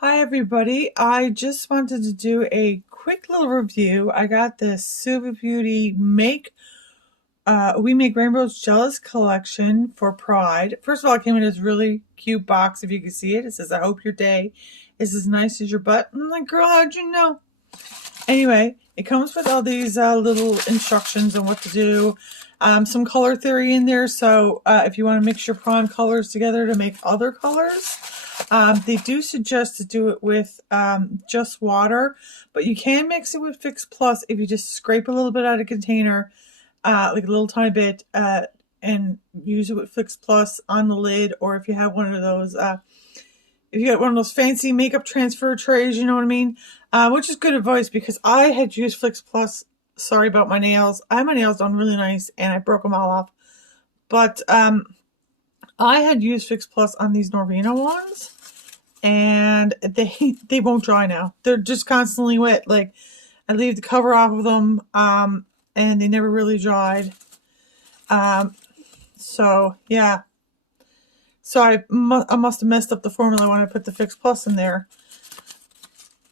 Hi everybody, I just wanted to do a quick little review. I got this Suva Beauty We Make Rainbows Jealous collection for Pride. First of all, it came in this really cute box, if you can see it. It says, I hope your day is as nice as your butt. I'm like, girl, how'd you know? Anyway, it comes with all these little instructions on what to do. Some color theory in there, so if you want to mix your prime colors together to make other colors, they do suggest to do it with just water, but you can mix it with Fix Plus if you just scrape a little bit out of a container, like a little tiny bit, and use it with Fix Plus on the lid, or if you have one of those if you got one of those fancy makeup transfer trays, you know what I mean? Which is good advice because I had used Fix Plus. Sorry about my nails. I had my nails done really nice and I broke them all off. But I had used Fix Plus on these Norvina ones and they won't dry now. They're just constantly wet. Like I leave the cover off of them and they never really dried. So yeah. So I must have messed up the formula when I put the Fix Plus in there.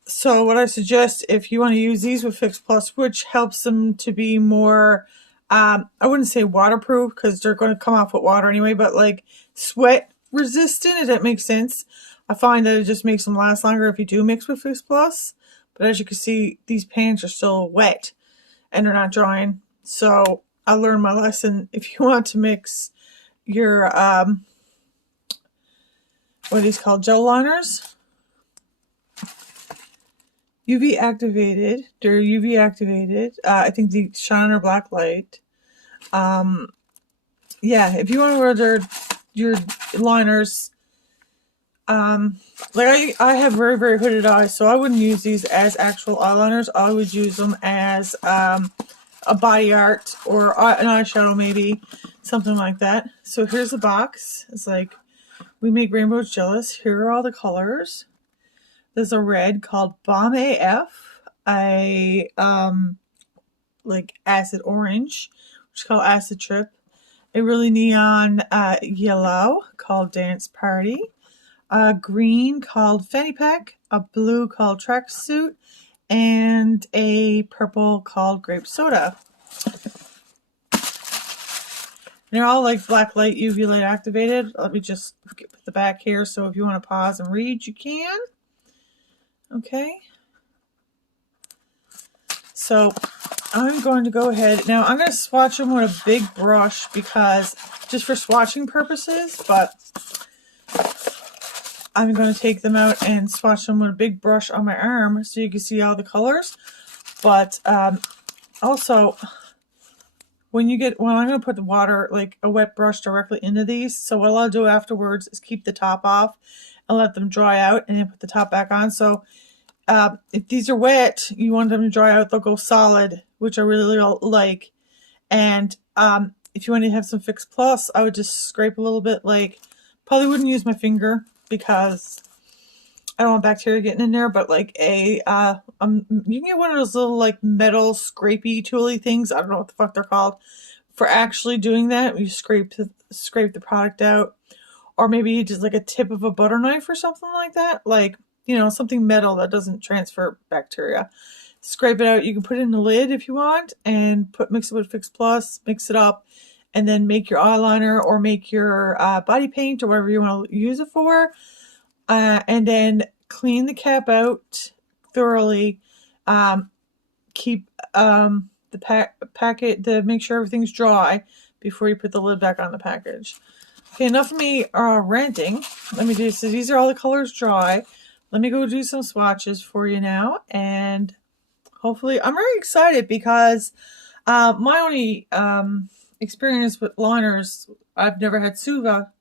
So what I suggest, if you want to use these with Fix Plus, which helps them to be more, I wouldn't say waterproof because they're going to come off with water anyway, but like sweat resistant, if that makes sense. I find that it just makes them last longer if you do mix with Fix Plus. But as you can see, these pans are still wet and they're not drying. So I learned my lesson. If you want to mix your what are these called? Gel liners. UV activated. They're UV activated. I think they shine under black light. Yeah, if you want to wear your liners, like I have very, very hooded eyes, so I wouldn't use these as actual eyeliners. I would use them as a body art or an eyeshadow maybe, something like that. So here's the box. It's like, we make rainbows jealous. Here are all the colors. There's a red called Bomb AF, a like acid orange, which is called Acid Trip, a really neon yellow called Dance Party, a green called Fanny Pack, a blue called Tracksuit, and a purple called Grape Soda. They're all like black light, UV light activated. Let me just put the back here so if you want to pause and read, you can. Okay. So I'm going to go ahead. Now I'm going to swatch them with a big brush because just for swatching purposes, but I'm going to take them out and swatch them with a big brush on my arm so you can see all the colors. But also, when I'm going to put the water, like a wet brush directly into these. So what I'll do afterwards is keep the top off and let them dry out and then put the top back on. So if these are wet, you want them to dry out, they'll go solid, which I really like. And if you want to have some Fix Plus, I would just scrape a little bit. Like, probably wouldn't use my finger because I don't want bacteria getting in there, but like you can get one of those little like metal scrapey tooly things. I don't know what the fuck they're called for actually doing that. You scrape the product out, or maybe just like a tip of a butter knife or something like that. Like, you know, something metal that doesn't transfer bacteria. Scrape it out. You can put it in the lid if you want and mix it with Fix Plus, mix it up, and then make your eyeliner or make your body paint or whatever you want to use it for. And then clean the cap out thoroughly. Keep the packet to make sure everything's dry before you put the lid back on the package. Okay, enough of me ranting. Let me do so. These are all the colors dry. Let me go do some swatches for you now, and hopefully, I'm very excited because my only experience with liners, I've never had Suva.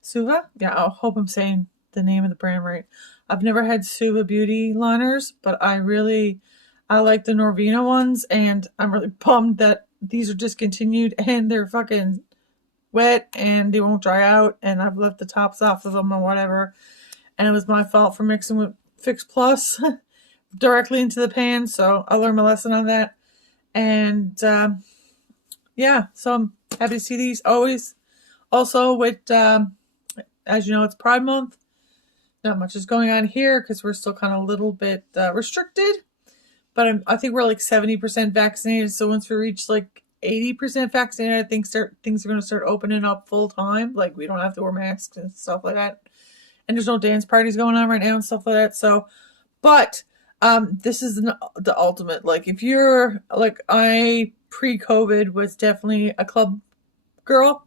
Suva? Yeah, I hope I'm saying the name of the brand right. I've never had Suva Beauty liners, but I like the Norvina ones, and I'm really bummed that these are discontinued and they're fucking wet and they won't dry out, and I've left the tops off of them or whatever. And it was my fault for mixing with Fix Plus directly into the pan, so I learned my lesson on that. And yeah, so I'm happy to see these always. Also with, as you know, it's Pride Month. not much is going on here because we're still kind of a little bit restricted. But I think we're like 70% vaccinated. So once we reach like 80% vaccinated, I think things are going to start opening up full time. Like we don't have to wear masks and stuff like that. And there's no dance parties going on right now and stuff like that. So, but this is the ultimate. Like if you're like, I pre-COVID was definitely a club girl.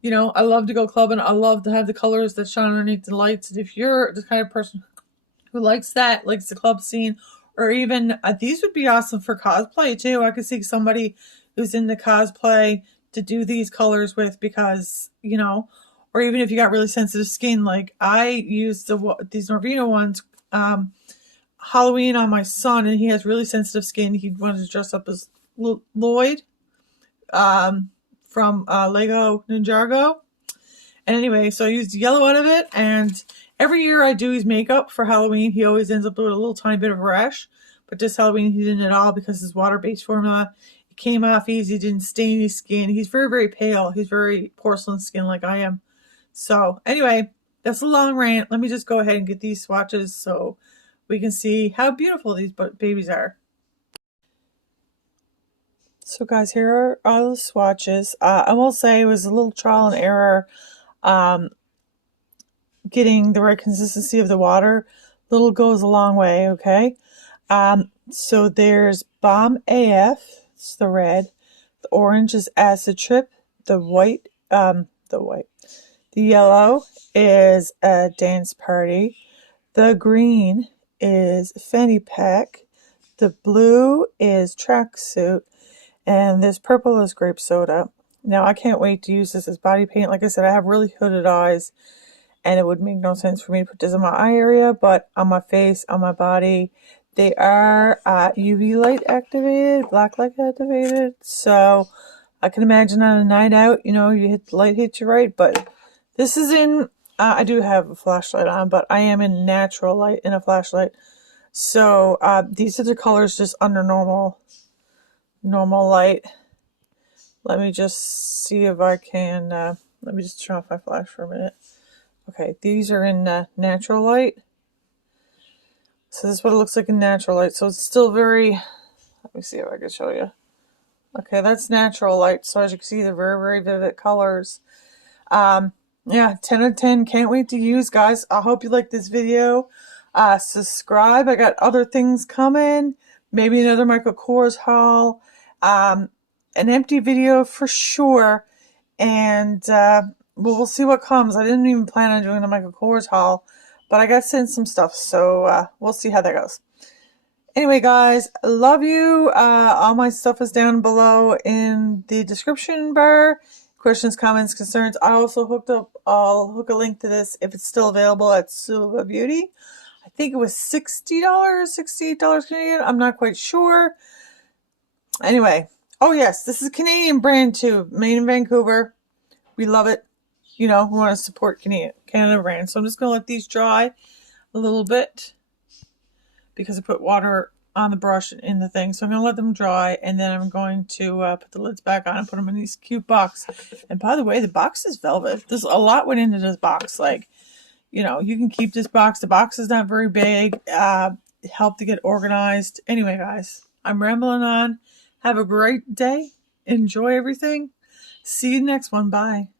You know, I love to go clubbing. I love to have the colors that shine underneath the lights. And if you're the kind of person who likes that, likes the club scene, or even these would be awesome for cosplay too. I could see somebody who's into cosplay to do these colors with because, you know, or even if you got really sensitive skin, like I used these Norvina ones Halloween on my son, and he has really sensitive skin. He wanted to dress up as Lloyd from Lego Ninjago. And anyway, so I used yellow out of it, and every year I do his makeup for Halloween. He always ends up with a little tiny bit of a rash. But this Halloween he didn't at all because his water-based formula, it came off easy, didn't stain his skin. He's very, very pale. He's very porcelain skin like I am. So anyway, that's a long rant. Let me just go ahead and get these swatches so we can see how beautiful these babies are. So guys, here are all the swatches. I will say it was a little trial and error getting the right consistency of the water. Little goes a long way, okay? So there's Bomb AF, it's the red. The orange is Acid Trip. The yellow is a Dance Party. The green is Fanny Pack. The blue is Tracksuit. And this purple is Grape Soda. Now I can't wait to use this as body paint. Like I said, I have really hooded eyes, and it would make no sense for me to put this in my eye area, but on my face, on my body, they are UV light activated, black light activated. So I can imagine on a night out, you know, you hit the light hits you right. But this is in, I do have a flashlight on, but I am in natural light in a flashlight. So these are the colors just under normal light. Let me just see if I can, let me just turn off my flash for a minute. Okay, these are in natural light. So this is what it looks like in natural light. So it's still very, let me see if I can show you. Okay, that's natural light. So as you can see, they're very, very vivid colors. Yeah, 10 out of 10. Can't wait to use, guys. I hope you like this video. Subscribe. I got other things coming. Maybe another Michael Kors haul. An empty video for sure. And we'll see what comes. I didn't even plan on doing a Michael Kors haul, but I got sent some stuff, so we'll see how that goes. Anyway, guys, I love you. All my stuff is down below in the description bar. Questions, comments, concerns. I also I'll hook a link to this if it's still available at Suva Beauty. I think it was $60, $68 Canadian. I'm not quite sure. Anyway, oh yes, this is a Canadian brand too, made in Vancouver. We love it. You know, we want to support Canada brand. So I'm just going to let these dry a little bit because I put water on the brush in the thing. So I'm going to let them dry, and then I'm going to put the lids back on and put them in these cute boxes. And by the way, the box is velvet. There's a lot went into this box. Like, you know, you can keep this box. The box is not very big. It helped to get organized. Anyway, guys, I'm rambling on. Have a great day. Enjoy everything. See you next one. Bye.